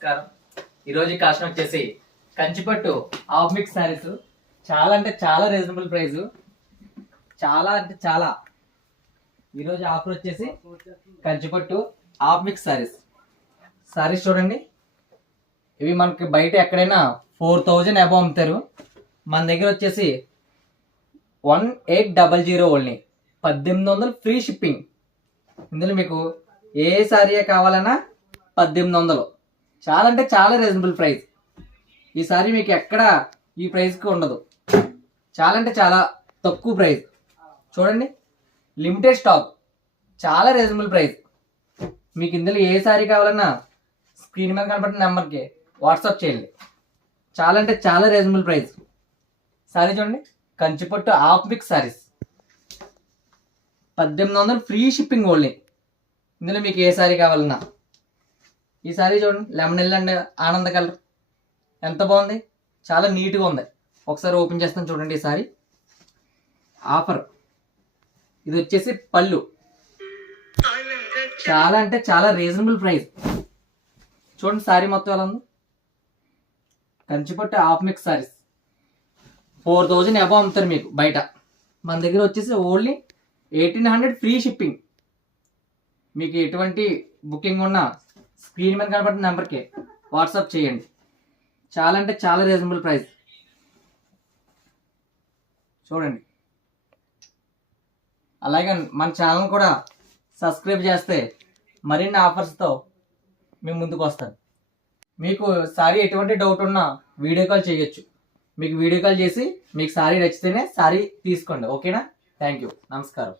నమస్కారం. ఈరోజు కాస్ట్ వచ్చేసి కంచిపట్టు హాఫ్ మిక్స్ శారీస్. చాలా అంటే చాలా రీజనబుల్ ప్రైస్, చాలా అంటే చాలా. ఈరోజు ఆఫర్ వచ్చేసి కంచిపట్టు హాఫ్ మిక్స్ శారీస్ చూడండి. ఇవి మనకి బయట ఎక్కడైనా 4000 అబౌవ్ అమ్ముతారు. మన దగ్గర వచ్చేసి 1800 ఓన్లీ, 1800 ఫ్రీ షిప్పింగ్. ఇందులో మీకు ఏ శారీ కావాలన్నా 1800. చాలా అంటే చాలా రీజనబుల్ ప్రైస్. ఈ సారీ మీకు ఎక్కడ ఈ ప్రైస్కి ఉండదు. చాలా అంటే చాలా తక్కువ ప్రైస్. చూడండి, లిమిటెడ్ స్టాక్, చాలా రీజనబుల్ ప్రైస్. మీకు ఇందులో ఏ సారీ కావాలన్నా స్క్రీన్ మీద కనపడిన నెంబర్కి వాట్సాప్ చేయండి. చాలా అంటే చాలా రీజనబుల్ ప్రైస్. సారీ చూడండి, Kanchipattu half mix saris 1800 free shipping only. ఇందులో మీకు ఏ సారీ కావాలన్నా. ఈ సారీ చూడండి, లెమన్ ఎల్ అండ్ ఆనంద కలర్ ఎంత బాగుంది, చాలా నీట్గా ఉంది. ఒకసారి ఓపెన్ చేస్తాను చూడండి. ఈ సారీ ఆఫర్, ఇది వచ్చేసి పళ్ళు. చాలా అంటే చాలా రీజనబుల్ ప్రైస్. చూడండి సారీ మొత్తం ఎలా ఉంది. కంచిపట్టు హాఫ్ మిక్స్ శారీస్ 4000 అబౌవ్ అమ్ముతారు మీకు బయట. మన దగ్గర వచ్చేసి ఓన్లీ 1800 ఫ్రీ షిప్పింగ్. మీకు ఎటువంటి బుకింగ్ ఉన్నా స్క్రీన్ మీద కనబడిన నెంబర్కి వాట్సాప్ చేయండి. చాలా అంటే చాలా రీజనబుల్ ప్రైస్. చూడండి, అలాగే మన ఛానల్ కూడా సబ్స్క్రైబ్ చేస్తే మరిన్ని ఆఫర్స్తో మేము ముందుకు వస్తాను. మీకు సారీ ఎటువంటి డౌట్ ఉన్నా వీడియో కాల్ చేయొచ్చు. మీకు వీడియో కాల్ చేసి మీకు సారీ నచ్చితేనే సారీ తీసుకోండి. ఓకేనా? Thank you. నమస్కారం.